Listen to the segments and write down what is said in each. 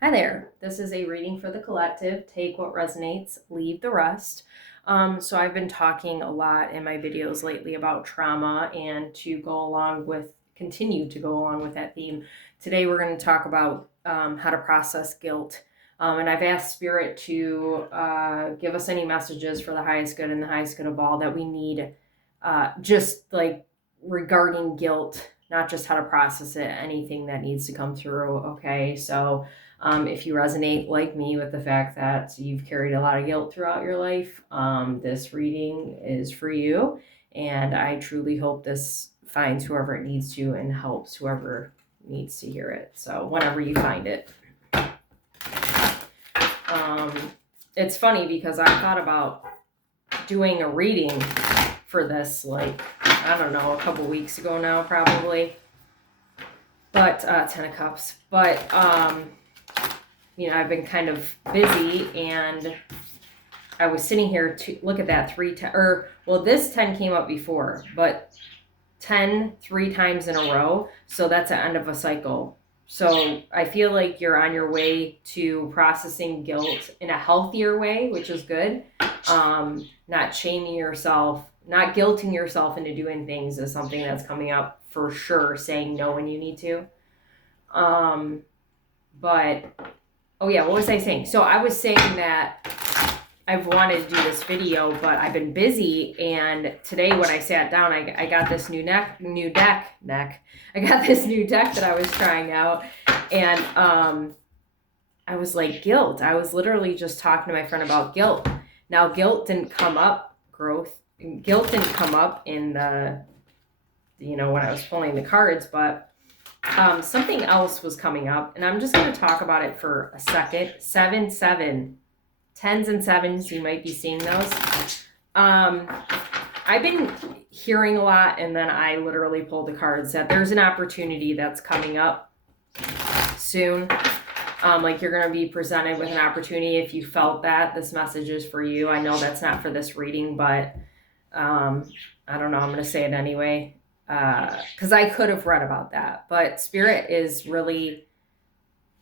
Hi there. This is a reading for the collective. Take what resonates, leave the rest. So I've been talking a lot in my videos lately about trauma, and to continue to go along with that theme, today we're going to talk about how to process guilt. And I've asked Spirit to give us any messages for the highest good and the highest good of all that we need, just like regarding guilt, not just how to process it, anything that needs to come through. Okay, so if you resonate like me with the fact that you've carried a lot of guilt throughout your life, this reading is for you. And I truly hope this finds whoever it needs to and helps whoever needs to hear it. So, whenever you find it. Um, it's funny because I thought about doing a reading for this, like, I don't know, a couple weeks ago now, probably. But, 10 of Cups. But, I've been kind of busy, and I was sitting here to look at that 310, this 10 came up before, but 10 3 times in a row. So that's the end of a cycle. So I feel like you're on your way to processing guilt in a healthier way, which is good. Not shaming yourself, not guilting yourself into doing things is something that's coming up for sure. Saying no when you need to. But oh yeah, what was I saying? So I was saying that I've wanted to do this video, but I've been busy. And today, when I sat down, I got this new deck. I got this new deck that I was trying out, and I was like, guilt. I was literally just talking to my friend about guilt. Now, guilt didn't come up. Guilt didn't come up in the, when I was pulling the cards, but something else was coming up, and I'm just going to talk about it for a second. 7-7. 10s and 7s, you might be seeing those. I've been hearing a lot, and then I literally pulled the cards that there's an opportunity that's coming up soon. Like you're going to be presented with an opportunity. If you felt that, this message is for you. I know that's not for this reading, but I don't know. I'm going to say it anyway because I could have read about that. But Spirit is really...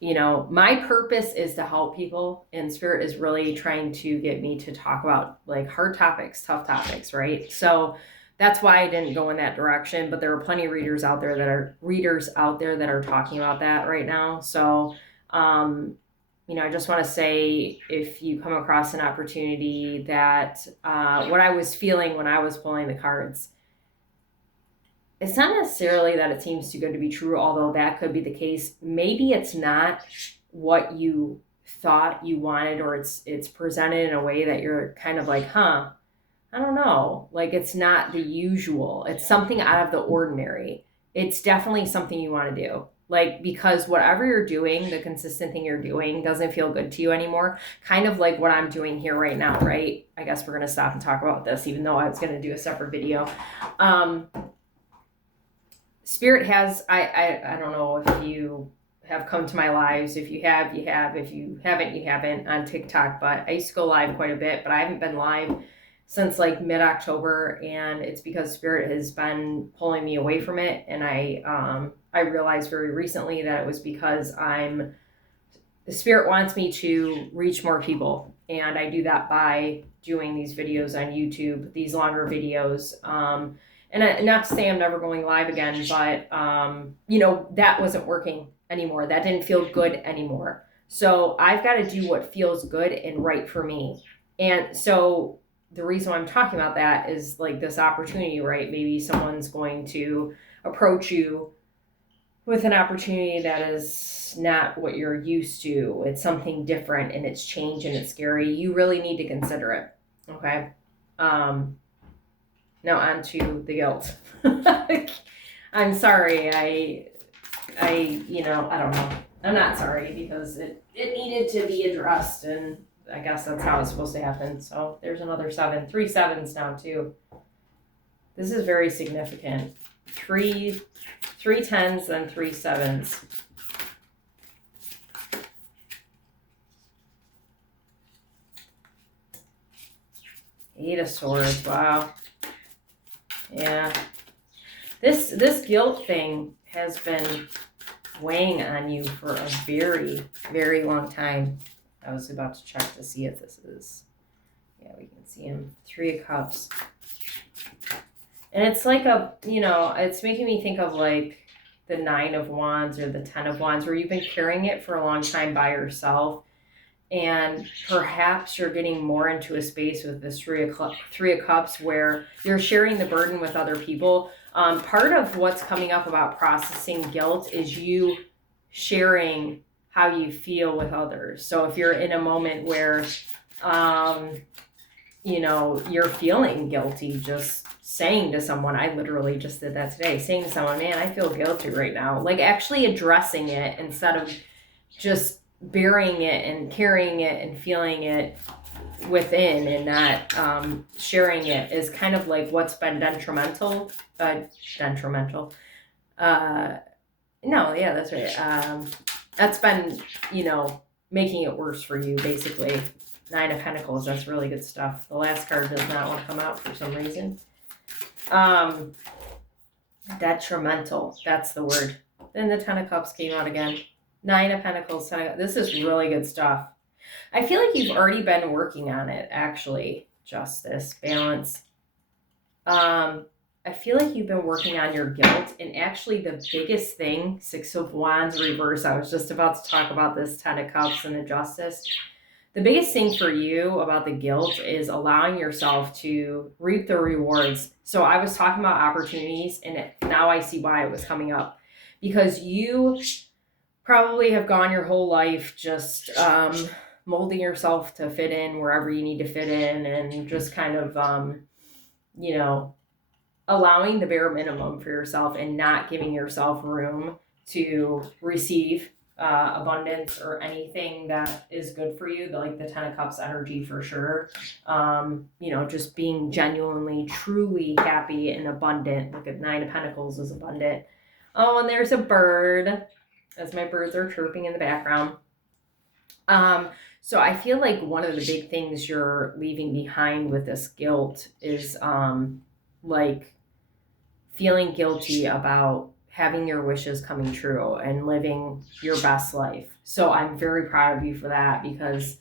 my purpose is to help people, and Spirit is really trying to get me to talk about like hard topics, tough topics, right? So that's why I didn't go in that direction, but there are plenty of readers out there that are talking about that right now. So, I just want to say, if you come across an opportunity that, what I was feeling when I was pulling the cards, it's not necessarily that it seems too good to be true, although that could be the case. Maybe it's not what you thought you wanted, or it's presented in a way that you're kind of like, I don't know. Like, it's not the usual. It's something out of the ordinary. It's definitely something you want to do. Like, because whatever you're doing, the consistent thing you're doing doesn't feel good to you anymore. Kind of like what I'm doing here right now, right? I guess we're going to stop and talk about this, even though I was going to do a separate video. Spirit has, I don't know if you have come to my lives. If you have, you have. If you haven't, you haven't on TikTok. But I used to go live quite a bit, but I haven't been live since like mid-October, and it's because Spirit has been pulling me away from it. And I realized very recently that it was because Spirit wants me to reach more people, and I do that by doing these videos on YouTube, these longer videos. And not to say I'm never going live again, but, that wasn't working anymore. That didn't feel good anymore. So I've got to do what feels good and right for me. And so the reason why I'm talking about that is like this opportunity, right? Maybe someone's going to approach you with an opportunity that is not what you're used to. It's something different, and it's change, and it's scary. You really need to consider it. Okay. Now on to the guilt. I'm sorry. I don't know. I'm not sorry, because it needed to be addressed, and I guess that's how it's supposed to happen. So there's another 7, 3 7s now too. This is very significant. 3 10s and 3 7s. Eight of Swords. Wow. Yeah. This guilt thing has been weighing on you for a very, very long time. I was about to check to see if this is, yeah, we can see him. 3 of Cups. And it's like it's making me think of like the 9 of Wands or the 10 of Wands, where you've been carrying it for a long time by yourself. And perhaps you're getting more into a space with this 3 of Cups where you're sharing the burden with other people. Part of what's coming up about processing guilt is you sharing how you feel with others. So if you're in a moment where, you're feeling guilty, just saying to someone, I literally just did that today, saying to someone, man, I feel guilty right now. Like actually addressing it instead of just burying it and carrying it and feeling it within and not sharing it is kind of like what's been detrimental. No, yeah, that's right. That's been, making it worse for you, basically. 9 of Pentacles, that's really good stuff. The last card does not want to come out for some reason. Detrimental, that's the word. Then the 10 of Cups came out again. 9 of Pentacles, 10 of, this is really good stuff. I feel like you've already been working on it, actually. Justice, balance. I feel like you've been working on your guilt, and actually the biggest thing, 6 of Wands reverse, I was just about to talk about this 10 of Cups and the Justice. The biggest thing for you about the guilt is allowing yourself to reap the rewards. So I was talking about opportunities, and now I see why it was coming up. Because you probably have gone your whole life just molding yourself to fit in wherever you need to fit in, and just kind of, allowing the bare minimum for yourself and not giving yourself room to receive abundance or anything that is good for you, like the 10 of Cups energy for sure. Just being genuinely, truly happy and abundant. Look at 9 of Pentacles is abundant. Oh, and there's a bird, as my birds are chirping in the background. So I feel like one of the big things you're leaving behind with this guilt is like feeling guilty about having your wishes coming true and living your best life. So I'm very proud of you for that, because,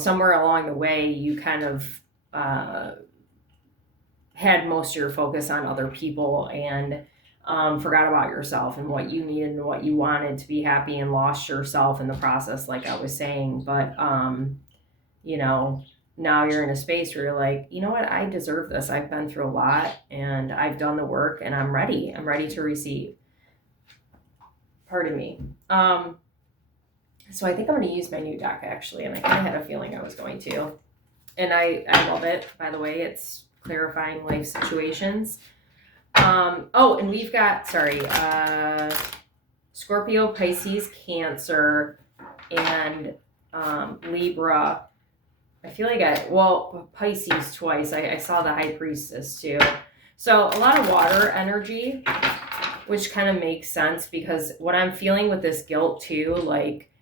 somewhere along the way, you kind of had most of your focus on other people and forgot about yourself and what you needed and what you wanted to be happy, and lost yourself in the process, like I was saying. But, now you're in a space where you're like, you know what, I deserve this. I've been through a lot and I've done the work and I'm ready. I'm ready to receive. Pardon me. So I think I'm going to use my new deck, actually, and I kind of had a feeling I was going to. And I love it, by the way. It's clarifying life situations. And we've got, Scorpio, Pisces, Cancer, and Libra. I feel like Pisces twice. I saw the High Priestess too. So a lot of water energy, which kind of makes sense, because what I'm feeling with this guilt too, like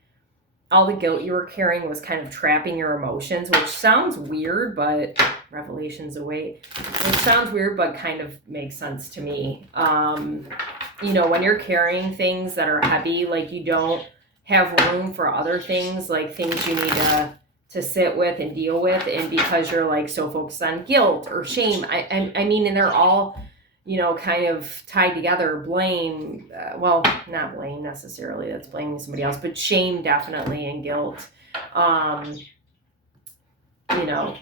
all the guilt you were carrying was kind of trapping your emotions, which sounds weird, but revelations await. It sounds weird, but kind of makes sense to me. When you're carrying things that are heavy, like you don't have room for other things, like things you need to sit with and deal with, and because you're like so focused on guilt or shame, I mean, and they're all, kind of tied together. Blame, not blame necessarily, that's blaming somebody else, but shame definitely, and guilt. You don't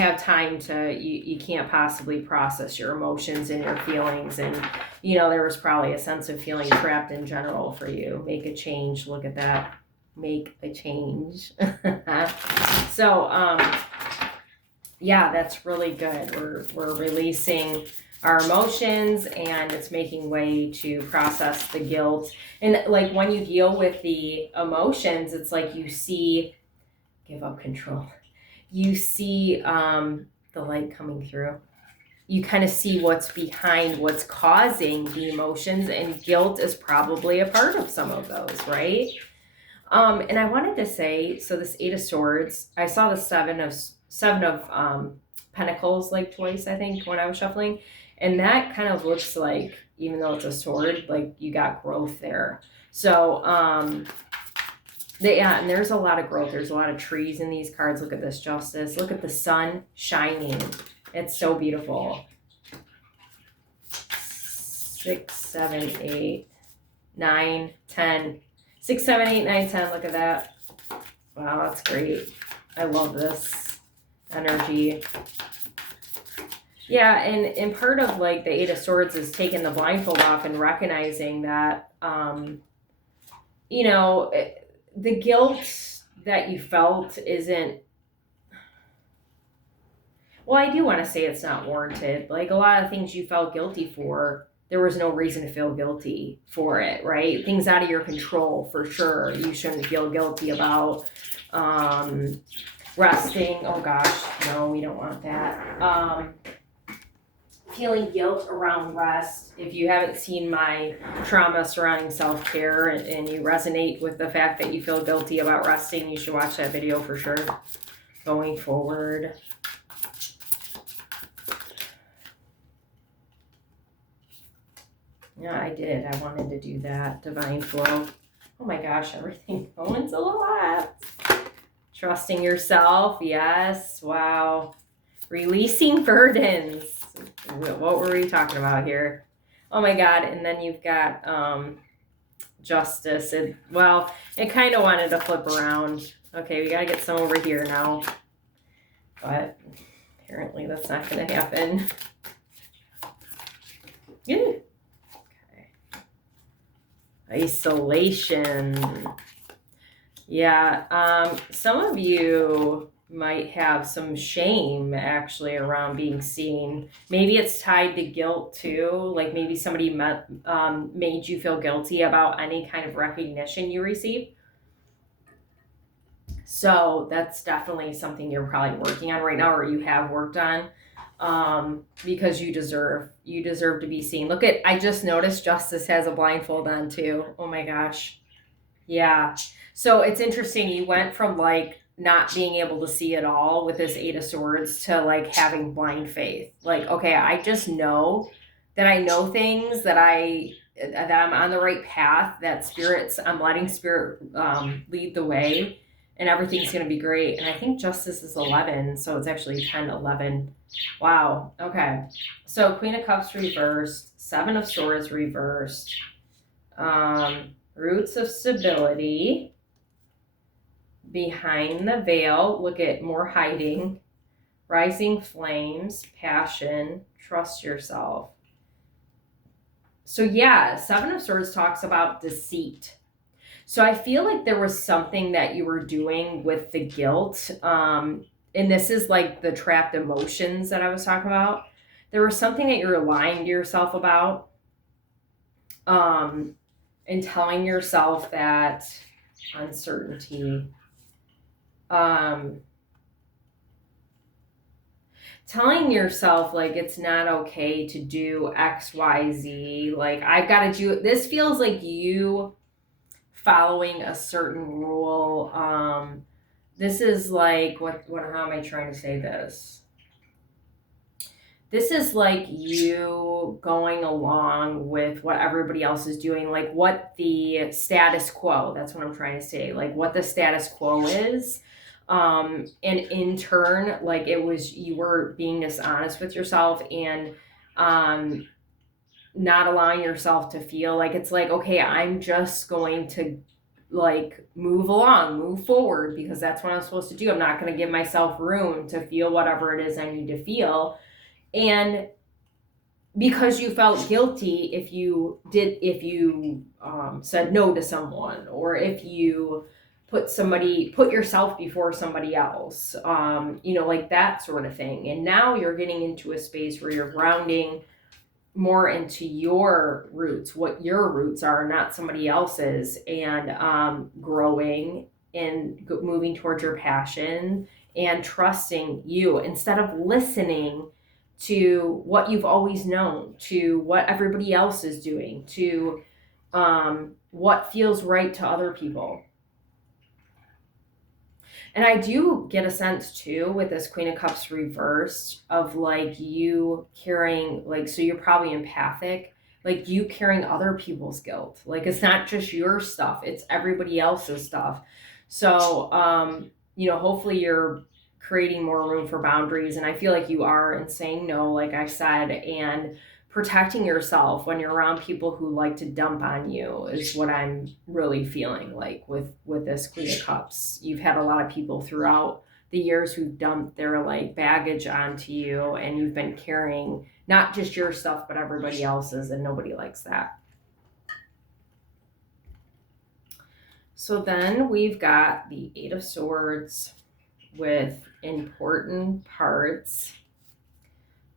have time you can't possibly process your emotions and your feelings, and there was probably a sense of feeling trapped in general for you. Make a change. Look at that. Make a change. So that's really good. We're releasing our emotions, and it's making way to process the guilt. And like when you deal with the emotions, it's like you see, give up control. You see the light coming through. You kind of see what's behind what's causing the emotions, and guilt is probably a part of some of those, right? And I wanted to say, so this 8 of Swords, I saw the seven of Pentacles like twice, I think, when I was shuffling. And that kind of looks like, even though it's a sword, like you got growth there. So, yeah, and there's a lot of growth. There's a lot of trees in these cards. Look at this, Justice. Look at the sun shining. It's so beautiful. 6, 7, 8, 9, 10. 6, 7, 8, 9, 10. Look at that. Wow, that's great. I love this energy. Yeah, and part of like the Eight of Swords is taking the blindfold off and recognizing that, the guilt that you felt isn't, well, I do want to say it's not warranted. Like a lot of things you felt guilty for, there was no reason to feel guilty for it, right? Things out of your control, for sure. You shouldn't feel guilty about resting. Oh gosh, no, we don't want that. Feeling guilt around rest. If you haven't seen my trauma surrounding self-care and you resonate with the fact that you feel guilty about resting, you should watch that video for sure. Going forward. Yeah, I did. I wanted to do that. Divine flow. Oh my gosh, everything going to a lot. Trusting yourself. Yes. Wow. Releasing burdens. What were we talking about here? Oh my God. And then you've got Justice. It kind of wanted to flip around. Okay, we got to get some over here now. But apparently that's not going to happen. Yeah. Okay. Isolation. Yeah. Some of you might have some shame actually around being seen. Maybe it's tied to guilt too. Like maybe somebody made you feel guilty about any kind of recognition you received. So that's definitely something you're probably working on right now, or you have worked on, because you deserve to be seen. Look at, I just noticed Justice has a blindfold on too. Oh my gosh. Yeah. So it's interesting. You went from like not being able to see at all with this Eight of Swords to like having blind faith. Like, okay, I just know that I know things, that I'm on the right path, that I'm letting spirit lead the way, and everything's going to be great. And I think Justice is 11, so it's actually 10, 11. Wow. Okay. So Queen of Cups reversed, Seven of Swords reversed, Roots of Stability, Behind the Veil, look at more hiding, Rising Flames, Passion, Trust Yourself. So yeah, Seven of Swords talks about deceit. So I feel like there was something that you were doing with the guilt. And this is like the trapped emotions that I was talking about. There was something that you were lying to yourself about. And telling yourself that uncertainty. Telling yourself like it's not okay to do XYZ. Like I've got to do, this feels like you following a certain rule. This is like, how am I trying to say this? This is like you going along with what everybody else is doing, like what the status quo, that's what I'm trying to say, like what the status quo is. And in turn, like you were being dishonest with yourself and not allowing yourself to feel like, it's like, okay, I'm just going to like move forward because that's what I'm supposed to do. I'm not going to give myself room to feel whatever it is I need to feel. And because you felt guilty if you said no to someone, or if you put yourself before somebody else, like that sort of thing. And now you're getting into a space where you're grounding more into your roots, what your roots are, not somebody else's, and growing and moving towards your passion and trusting you instead of listening to what you've always known, to what everybody else is doing, to what feels right to other people. And I do get a sense too with this Queen of Cups reversed of like you carrying, like, so you're probably empathic, like you carrying other people's guilt. Like it's not just your stuff, it's everybody else's stuff. So, hopefully you're creating more room for boundaries. And I feel like you are, and saying no, like I said, and protecting yourself when you're around people who like to dump on you is what I'm really feeling like with this Queen of Cups. You've had a lot of people throughout the years who dumped their like baggage onto you, and you've been carrying not just your stuff but everybody else's, and nobody likes that. So then we've got the Eight of Swords with important parts.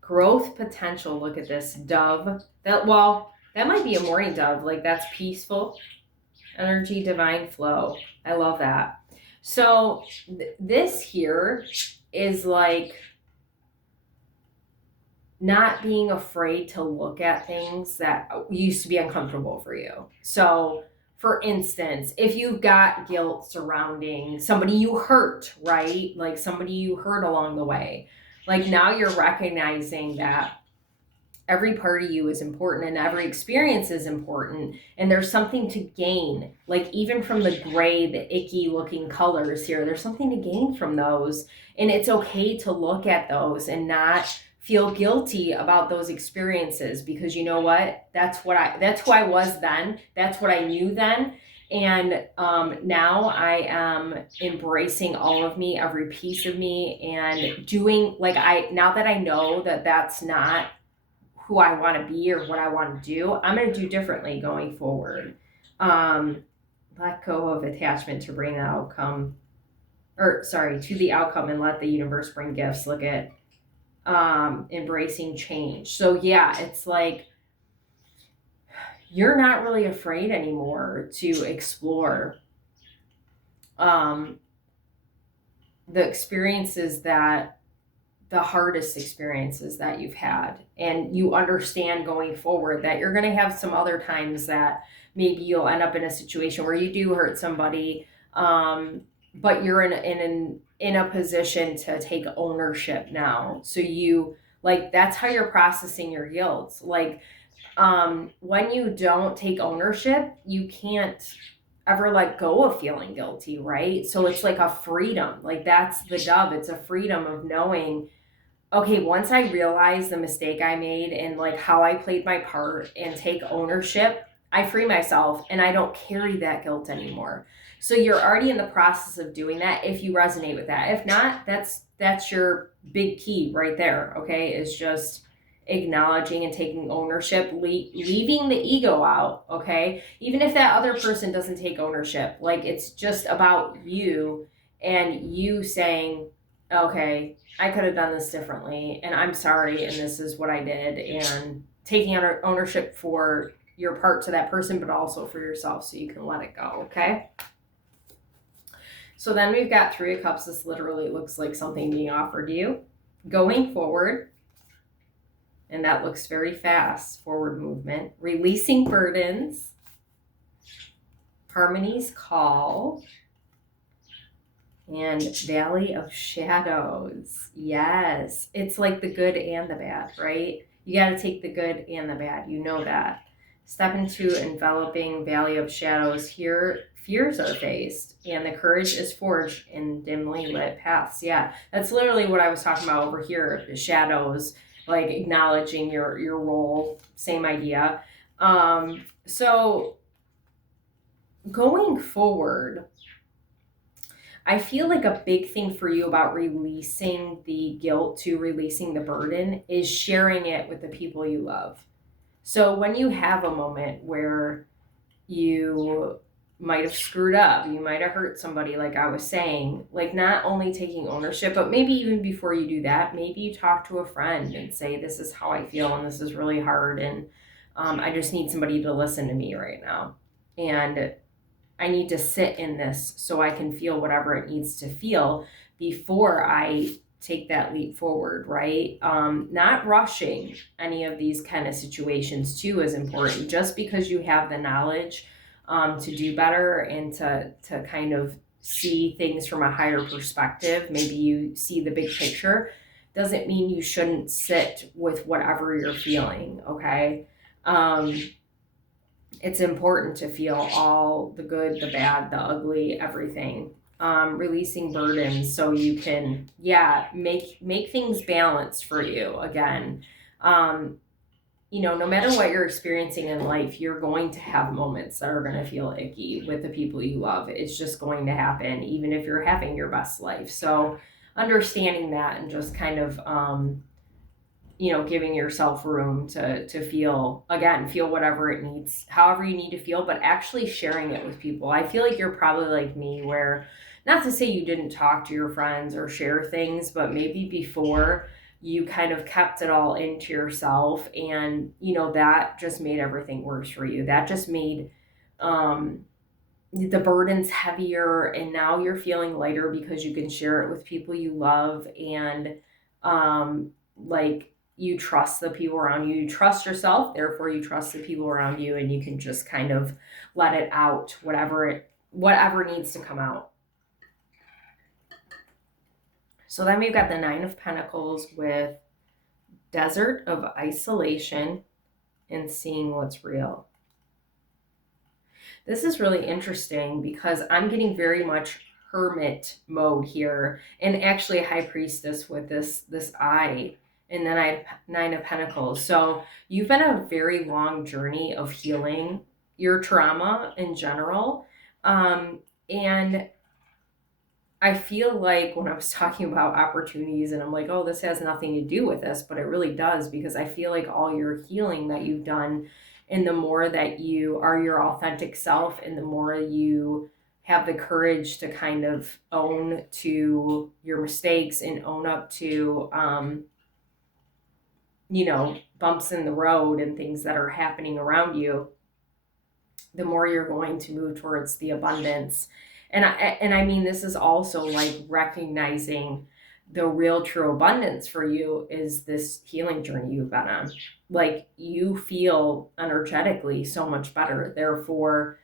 Growth potential. Look at this dove. That might be a morning dove. Like that's peaceful energy, divine flow. I love that. So this here is like not being afraid to look at things that used to be uncomfortable for you. So for instance, if you've got guilt surrounding somebody you hurt, right? Like somebody you hurt along the way, like now you're recognizing that every part of you is important and every experience is important, and there's something to gain. Like even from the gray, the icky looking colors here, there's something to gain from those, and it's okay to look at those and not feel guilty about those experiences, because you know what, that's who I was then, that's what I knew then. And now I am embracing all of me, every piece of me, and doing like now that I know that that's not who I want to be or what I want to do, I'm going to do differently going forward. Let go of attachment to bring the outcome, to the outcome, and let the universe bring gifts. Look at embracing change. So yeah, it's like you're not really afraid anymore to explore the experiences, that the hardest experiences that you've had, and you understand going forward that you're going to have some other times that maybe you'll end up in a situation where you do hurt somebody, but you're in a position to take ownership now. So you like, that's how you're processing your guilt. Like when you don't take ownership, you can't ever let go of feeling guilty, right? So it's like a freedom. Like that's the dove. It's a freedom of knowing, okay, once I realize the mistake I made and like how I played my part and take ownership, I free myself and I don't carry that guilt anymore. So you're already in the process of doing that if you resonate with that. If not, that's your big key right there, okay? Is just acknowledging and taking ownership, leaving the ego out, okay? Even if that other person doesn't take ownership, like it's just about you and you saying, okay, I could have done this differently and I'm sorry and this is what I did, and taking ownership for your part to that person, but also for yourself so you can let it go, okay? So then we've got Three of Cups. This literally looks like something being offered to you. Going forward, and that looks very fast, forward movement. Releasing burdens. Harmony's Call. And Valley of Shadows. Yes. It's like the good and the bad, right? You got to take the good and the bad. You know that. Step into enveloping Valley of Shadows. Here, fears are faced, and the courage is forged in dimly lit paths. Yeah, that's literally what I was talking about over here. The shadows, like acknowledging your role. Same idea. So going forward, I feel like a big thing for you about releasing the guilt, to releasing the burden, is sharing it with the people you love. So when you have a moment where you might have screwed up, you might have hurt somebody, like I was saying, like not only taking ownership, but maybe even before you do that, maybe you talk to a friend and say, this is how I feel and this is really hard, and I just need somebody to listen to me right now. And I need to sit in this so I can feel whatever it needs to feel before I take that leap forward, right? Not rushing any of these kind of situations too is important. Just because you have the knowledge to do better and to kind of see things from a higher perspective, maybe you see the big picture, doesn't mean you shouldn't sit with whatever you're feeling, okay? Um, it's important to feel all the good, the bad, the ugly, everything. Releasing burdens so you can, yeah, make things balanced for you again. Um, no matter what you're experiencing in life, you're going to have moments that are going to feel icky with the people you love. It's just going to happen, even if you're having your best life. So, understanding that and just kind of, giving yourself room to feel, again, feel whatever it needs, however you need to feel, but actually sharing it with people. I feel like you're probably like me, where not to say you didn't talk to your friends or share things, but maybe before you kind of kept it all into yourself, and that just made everything worse for you. That just made um the burdens heavier, and now you're feeling lighter because you can share it with people you love, and like, you trust the people around you. You trust yourself, therefore you trust the people around you, and you can just kind of let it out, whatever needs to come out. So then we've got the Nine of Pentacles with desert of isolation and seeing what's real. This is really interesting because I'm getting very much hermit mode here, and actually a high priestess with this eye, and then I have Nine of Pentacles. So you've been a very long journey of healing your trauma in general. And I feel like when I was talking about opportunities, and I'm like, oh, this has nothing to do with this, but it really does, because I feel like all your healing that you've done, and the more that you are your authentic self, and the more you have the courage to kind of own to your mistakes and own up to, bumps in the road and things that are happening around you, the more you're going to move towards the abundance. And I mean, this is also like recognizing the real true abundance for you is this healing journey you've been on. Like, you feel energetically so much better. Therefore,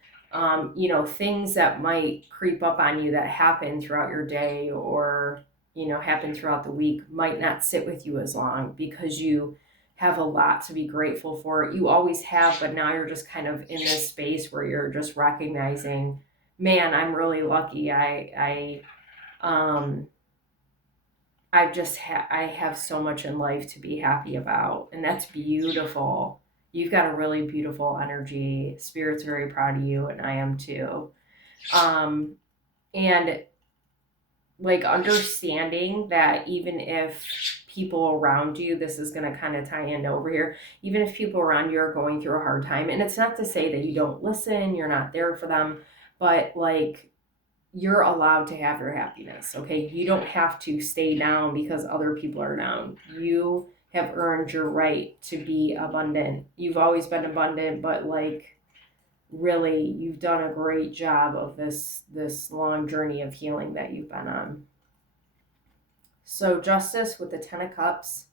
things that might creep up on you that happen throughout your day, or, happen throughout the week, might not sit with you as long, because you have a lot to be grateful for. You always have, but now you're just kind of in this space where you're just recognizing, man, I'm really lucky. Um I have so much in life to be happy about, and that's beautiful. You've got a really beautiful energy. Spirit's very proud of you, and I am too. Um and like, understanding that even if people around you, this is going to kind of tie in over here, even if people around you are going through a hard time, and it's not to say that you don't listen, you're not there for them, but like, you're allowed to have your happiness, okay? You don't have to stay down because other people are down. You have earned your right to be abundant. You've always been abundant, but like, really, you've done a great job of this long journey of healing that you've been on. So Justice with the Ten of Cups.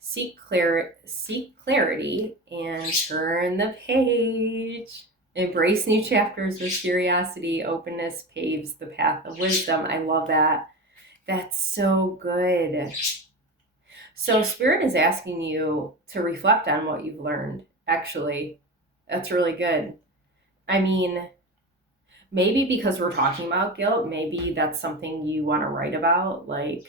Seek clarity and turn the page. Embrace new chapters with curiosity. Openness paves the path of wisdom. I love that. That's so good. So Spirit is asking you to reflect on what you've learned. Actually, that's really good. I mean, maybe because we're talking about guilt, maybe that's something you want to write about. Like,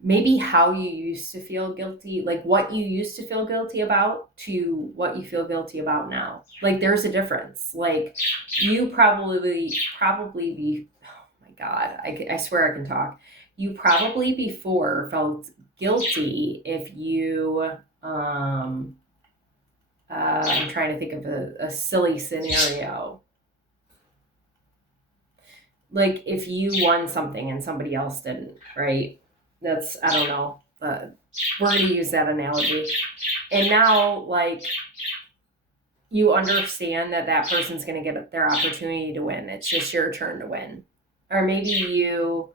maybe how you used to feel guilty, like what you used to feel guilty about to what you feel guilty about now. Like, there's a difference. Like, you probably be, oh my God, I swear I can talk. You probably before felt guilty if you, I'm trying to think of a silly scenario. Like, if you won something and somebody else didn't, right? That's, I don't know, we're going to use that analogy. And now, like, you understand that that person's going to get their opportunity to win. It's just your turn to win. Or maybe you,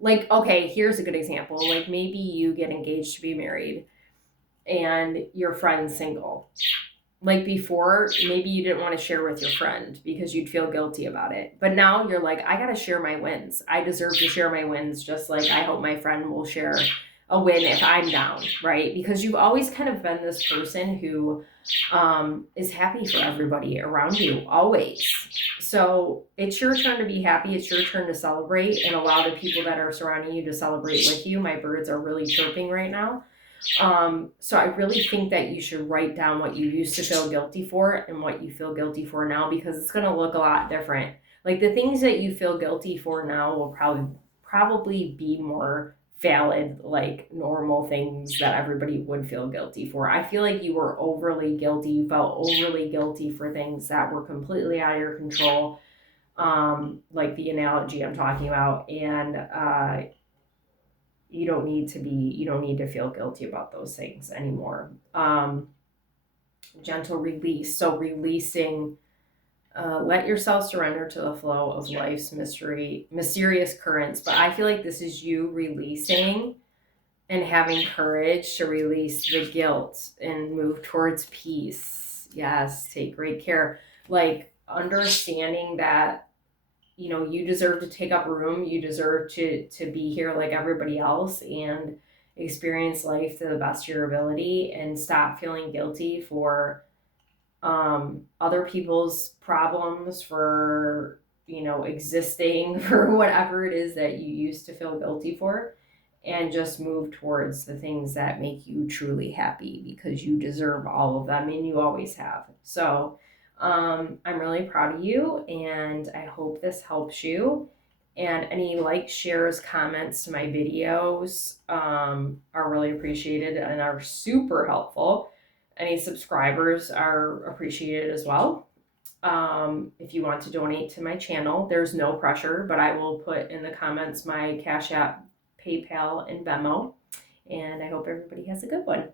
like, okay, here's a good example. Like, maybe you get engaged to be married and your friend's single. Like before, maybe you didn't want to share with your friend because you'd feel guilty about it. But now you're like, I got to share my wins. I deserve to share my wins, just like I hope my friend will share a win if I'm down, right? Because you've always kind of been this person who is happy for everybody around you, always. So it's your turn to be happy. It's your turn to celebrate and allow the people that are surrounding you to celebrate with you. My birds are really chirping right now. So I really think that you should write down what you used to feel guilty for and what you feel guilty for now, because it's going to look a lot different. Like the things that you feel guilty for now will probably be more valid, like normal things that everybody would feel guilty for. I feel like you were overly guilty. You felt overly guilty for things that were completely out of your control. Like the analogy I'm talking about, and you don't need to feel guilty about those things anymore. Gentle release. So releasing, let yourself surrender to the flow of life's mysterious currents. But I feel like this is you releasing and having courage to release the guilt and move towards peace. Yes, take great care. Like understanding that you deserve to take up room. You deserve to be here like everybody else and experience life to the best of your ability, and stop feeling guilty for other people's problems, for existing, for whatever it is that you used to feel guilty for, and just move towards the things that make you truly happy, because you deserve all of them and you always have. So I'm really proud of you, and I hope this helps you. And any likes, shares, comments to my videos are really appreciated and are super helpful. Any subscribers are appreciated as well. If you want to donate to my channel, there's no pressure, but I will put in the comments my Cash App, PayPal, and Venmo. And I hope everybody has a good one.